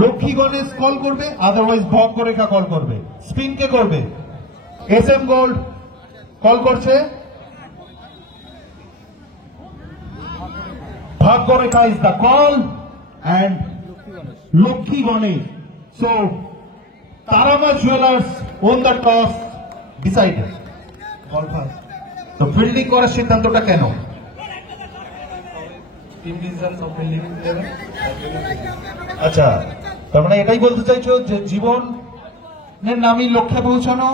Lakshmi Ganesh call করবে, otherwise Bhagyarekha call করবে। Spin কে করবে? SM গোল্ড কল করছে। Bhagyarekha is the call and Lakshmi Ganesh. So Tarama Jewelers own the toss, decided. Call first. তো fielding করার সিদ্ধান্তটা কেন? আচ্ছা, তার মানে এটাই বলতে চাইছো যে জীবনের নামই লক্ষ্যে পৌঁছানো,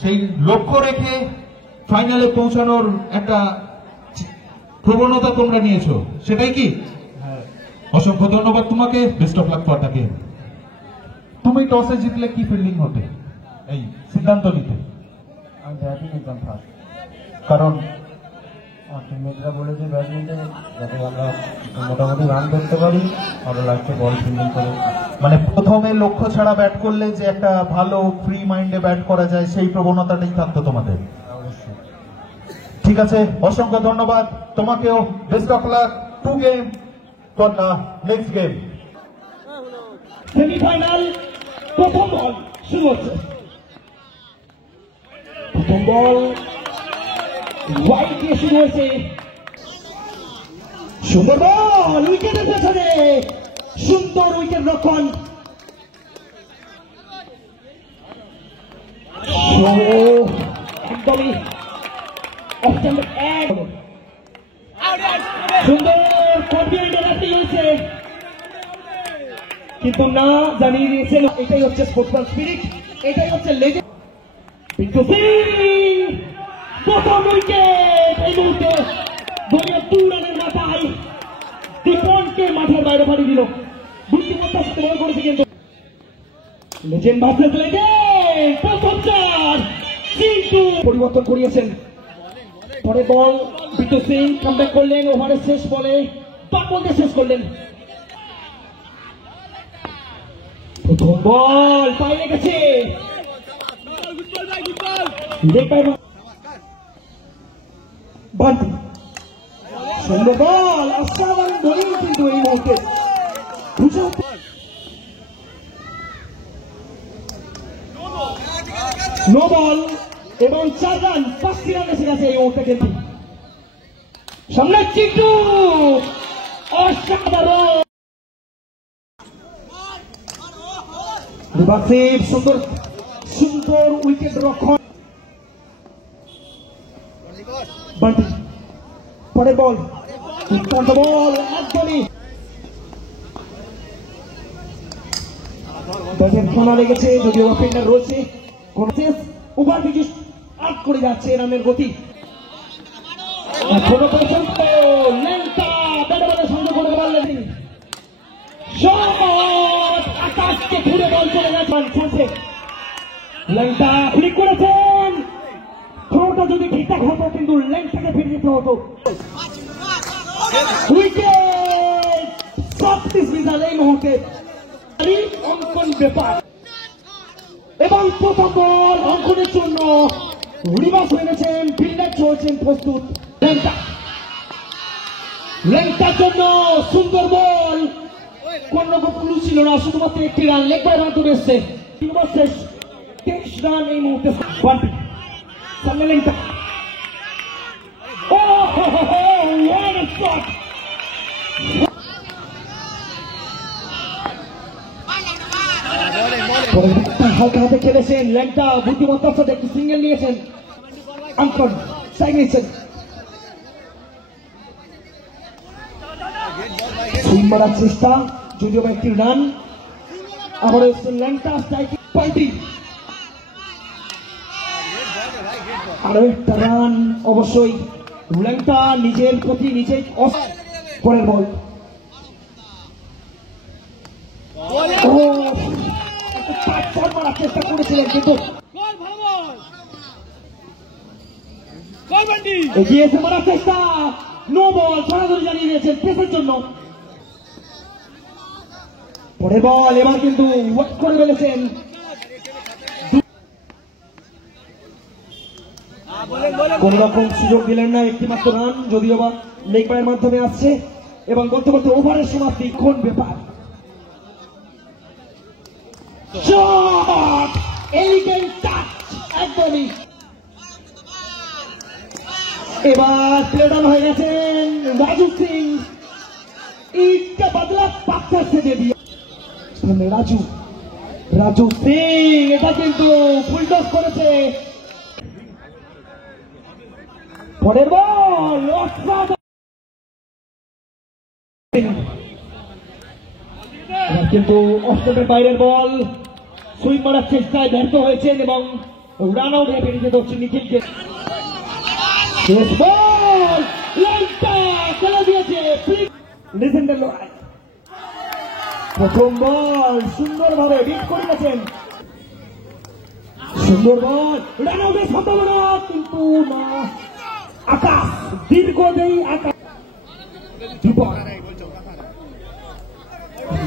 সেই লক্ষ্য রেখে ফাইনালে পৌঁছানোর একটা প্রবণতা তোমরা নিয়েছো, সেটাই কি? অসংখ্য ধন্যবাদ তোমাকে, best of luck for the game. তুমি টসে জিতলে কি ফিল্ডিং হতে, এই সিদ্ধান্ত নিতে? আমি ব্যাটিং নিতাম ফার্স্ট, কারণ আমার টিমমেটরা বলেছে ব্যাডমিন্টনে যাতে আমরা মোটামুটি রান করতে পারি, আমরা লাস্টে বল ফিল্ডিং করে। মানে প্রথমে লক্ষ্য ছাড়া ব্যাট করলে যে একটা ভালো ফ্রি মাইন্ডে ব্যাট করা যায়, সেই প্রবণতাটাই থাকতো তোমাদের। অবশ্যই। ঠিক আছে, অসংখ্য ধন্যবাদ তোমাকেও, best of luck to game for the next game. Semifinal প্রথম বল শুরু হচ্ছে। প্রথম বল ওয়াইড দিয়ে শুরু হয়েছে। সুন্দর বল, উইকেটের পেছনে সুন্দর উইকেট রক্ষণ। একদমই সুন্দর কনফিডেন্ট রাখতে হয়েছে, কিন্তু না জানিয়ে দিয়েছেন এটাই হচ্ছে স্পোর্টসম্যান স্পিরিট, এটাই হচ্ছে লেজেন্ড। পিন্টু সিং প্রথম উইকেট এই মুহূর্তে দলীয় 2 রানের মাথায় দীপনকে মাঠের বাইরে পাঠিয়ে দিল। বুদ্ধিমত্তার সাথে বল করেছে কিন্তু লেজেন্ড ভার্সেস লেজেন্ড, প্রথম চার কিন্তু পরিবর্তন করিয়েছেন। পরে বল পিন্টু সিং কামব্যাক করলেন, ওভারের শেষ বলে টপ বল দিয়ে শেষ করলেন। প্রথম বল পায়ে লেগেছে, সুন্দর বল, অসাধারণ বোলিং কিন্তু এই মুহূর্তে। নো বল এবং 4 রান, 5টি রান এসে গেছে এই মুহূর্তে কিন্তু। সামনে চিন্টু, অসাধারণ সুন্দর সুন্দর উইকেট রক্ষণ। পরে বল, দুর্দান্ত বল, একদমই ব্যাটের খেলা লেগেছে, যদিও ওপেনার রয়েছে। কোন ওভার পিচ আউট করে যাচ্ছে রানের গতি। এখনো পর্যন্ত লেংটা ব্যাটে সংগ্রহ করে পারলেন। আকাশকে ঘুরে বল চলে যাচ্ছে, লেংটা ফ্লিক করেছেন। থ্রোটা যদি ঠিকঠাক হতো কিন্তু লেংটাকে ফিরে যেতে হতো। উইকেট 36 মিটার এই মুহূর্তে অঙ্কন ব্যাপার, এবং প্রথম বল অঙ্কনের জন্য রিভার্স হয়েছেন, ফিল্ডার চলছেন প্রস্তুত। লেংটার জন্য সুন্দর বল, কোন রকম ক্লু ছিল না, শুধুমাত্র একটি রান লেগ বাই রান করে এসছে। 23 রান এই মুহূর্তে। সামনে লেংটা, হালকা হাতে খেলেছেন লেংটা, বুদ্ধিমত্তার সাথে একটি সিঙ্গেল নিয়েছেন। অঙ্কন সাইড নিয়েছেন, সুইং মারার চেষ্টা, যদিও একটি রান। আবার এসছেন লেংটা, স্ট্রাইকিং পাইটি, আরো একটা রান। অবশ্যই লেংটা নিজের প্রতি নিজেই। পরের বল, মারার চেষ্টা করেছিলেন কিন্তু এগিয়ে এসে মারার চেষ্টা, নো বল, সরাসরি জানিয়ে দিয়েছেন পেসের জন্য। পরের বল এবার কিন্তু ওয়াট করে ফেলেছেন। কোন রকম সুযোগ দিলেন না, একটি মাত্র রান, যদিও বা লেগ বাইয়ের মাধ্যমে আসছে। এবং বলতে বলতে ওভারের সমাপ্তি। কোন ব্যাপার, শট এলিগেন্ট টাচ একদমই। এবার প্লেডন হয়ে গেছেন রাজু সিং, ইটকা বদলা পাথর से दे दिया রাজু সিং, এটা কিন্তু ফুলটস করেছে। পরের বল কিন্তু অস্ট্রেলিয়ার বাইরের বল সুইং মারার চেষ্টায় ব্যর্থ হয়েছেন এবং রান আউট হয়ে বেরিয়ে দক্ষিণ নিখিলকে। শেষ বল লাইনটা খেলা দিয়েছে লিজেন্ডার লড়াই। প্রথম বল সুন্দরভাবে বিট করে গেছেন, সুন্দর বল রান আউটের সম্ভাবনা কিন্তু না। আকাশ দীর্ঘদেহী Akash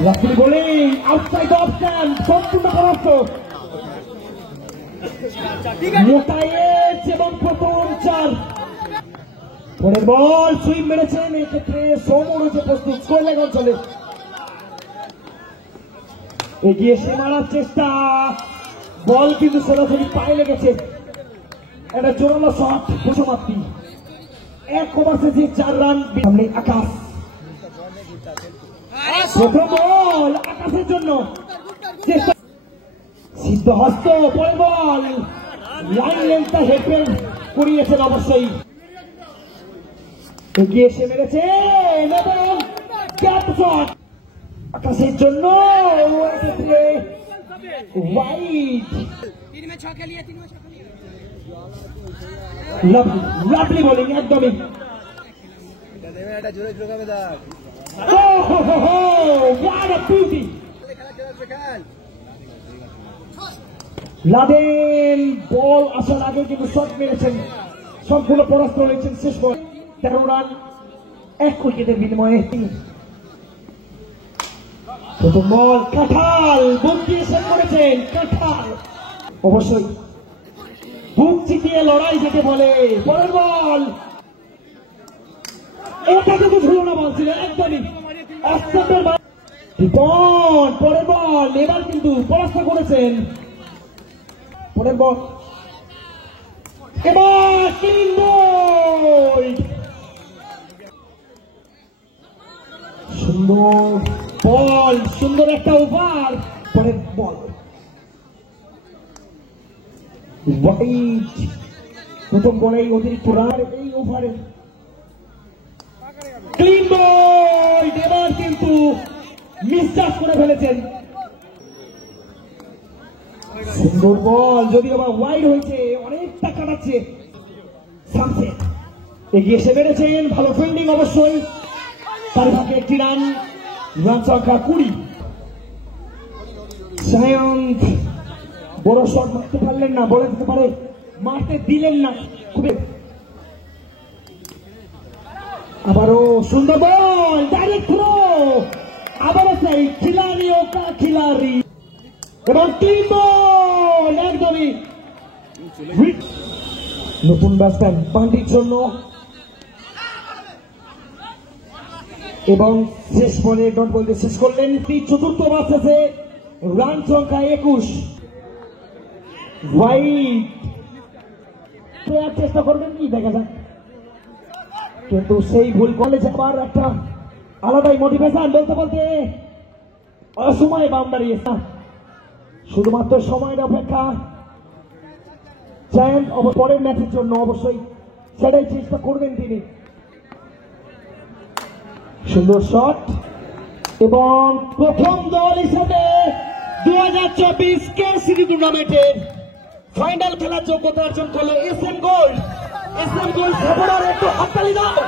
lucky bowling outside off stump সম্পূর্ণ পরাস্ত। মোতায়েজ এবং প্রথম চার। পরের বল সুইং মেরেছেন, এক্ষেত্রে সৌম্য রয়েছে প্রস্তুত স্কোর লাইন অঞ্চলে। এগিয়ে সে মারার চেষ্টা, বল কিন্তু সরাসরি পায়ে লেগেছে। একটা জোরালো শট সমাপ্তি। 1 ওভার শেষে 4 রান। সামনে আকাশ, প্রথম বল আকাশের জন্য চেষ্টা, সিদ্ধ হস্ত। পরের বল লাইন লেন্থটা হেডে করিয়েছেন অবশ্যই। এগিয়ে এসে মেরেছেন এবং ক্যাপ শট আকাশের জন্য ওয়াইড। লাভলি বোলিং একদমই। লাদেন বল আসার আগে কিন্তু শট মেরেছেন, সবগুলো পরাস্ত হয়েছেন। শেষ বল 13 রান 1 উইকেটের বিনিময়ে। প্রথম বল কাঁঠাল বুক দিয়ে সেট করেছেন কাঁঠাল, অবশ্যই বুক চিতিয়ে লড়াই যেতে বলে। পরের বল এটা কিন্তু ঝুলনা বল ছিল একদমই অস্ট্রেলিয়ার রিপন। পরের বল এবার কিন্তু পরাস্ত করেছেন। পরের বল এবার ক্লিন বোল্ড, সুন্দর বল, সুন্দর একটা ওভার। পরের বল ওয়াইড, প্রথম বলেই অতিরিক্ত রান এই ওভারে। ক্লিন বোল্ড, এবার কিন্তু মিসচার্জ করে ফেলেছেন। সুন্দর বল, যদিও বা ওয়াইড হয়েছে, অনেকটা কাটাচ্ছে। সানসেট এগিয়ে এসে বেড়েছেন, ভালো ফিল্ডিং অবশ্যই। তার ভাগে 1টি রান, রান সংখ্যা 20। সায়ন্ত বড় শট মারতে পারলেন না, বলে দিতে পারে মারতে দিলেন না। খুবই আবারও সুন্দর বল, ডাইরেক্ট থ্রো, আবারও সেই খিলাড়ি ওকা খিলাড়ি এবং 3 বল একদমই। নতুন ব্যাটসম্যান পান্ডির জন্য এবং শেষ বলে ডট বলতে শেষ করলেন। চতুর্থ ওভার শেষে রান সংখ্যা 21। ওয়াইড চেষ্টা করবেন কি দেখা যাক, কিন্তু সেই ভুল করলে আবার একটা আলাদাই মোটিভেশন। বলতে বলতে অসময়ে বাউন্ডারি, শুধুমাত্র সময়ের অপেক্ষা। জায়ান্ট পরের ম্যাচের জন্য অবশ্যই সেটাই চেষ্টা করবেন তিনি। সুন্দর শট এবং প্রথম দল হিসাবে 2024 কেসিডি টুর্নামেন্টের ফাইনাল খেলার যোগ্যতা অর্জন করলো এসএম গোল্ড। এসএম গোল্ড খবরের একটু হাততালি দাও।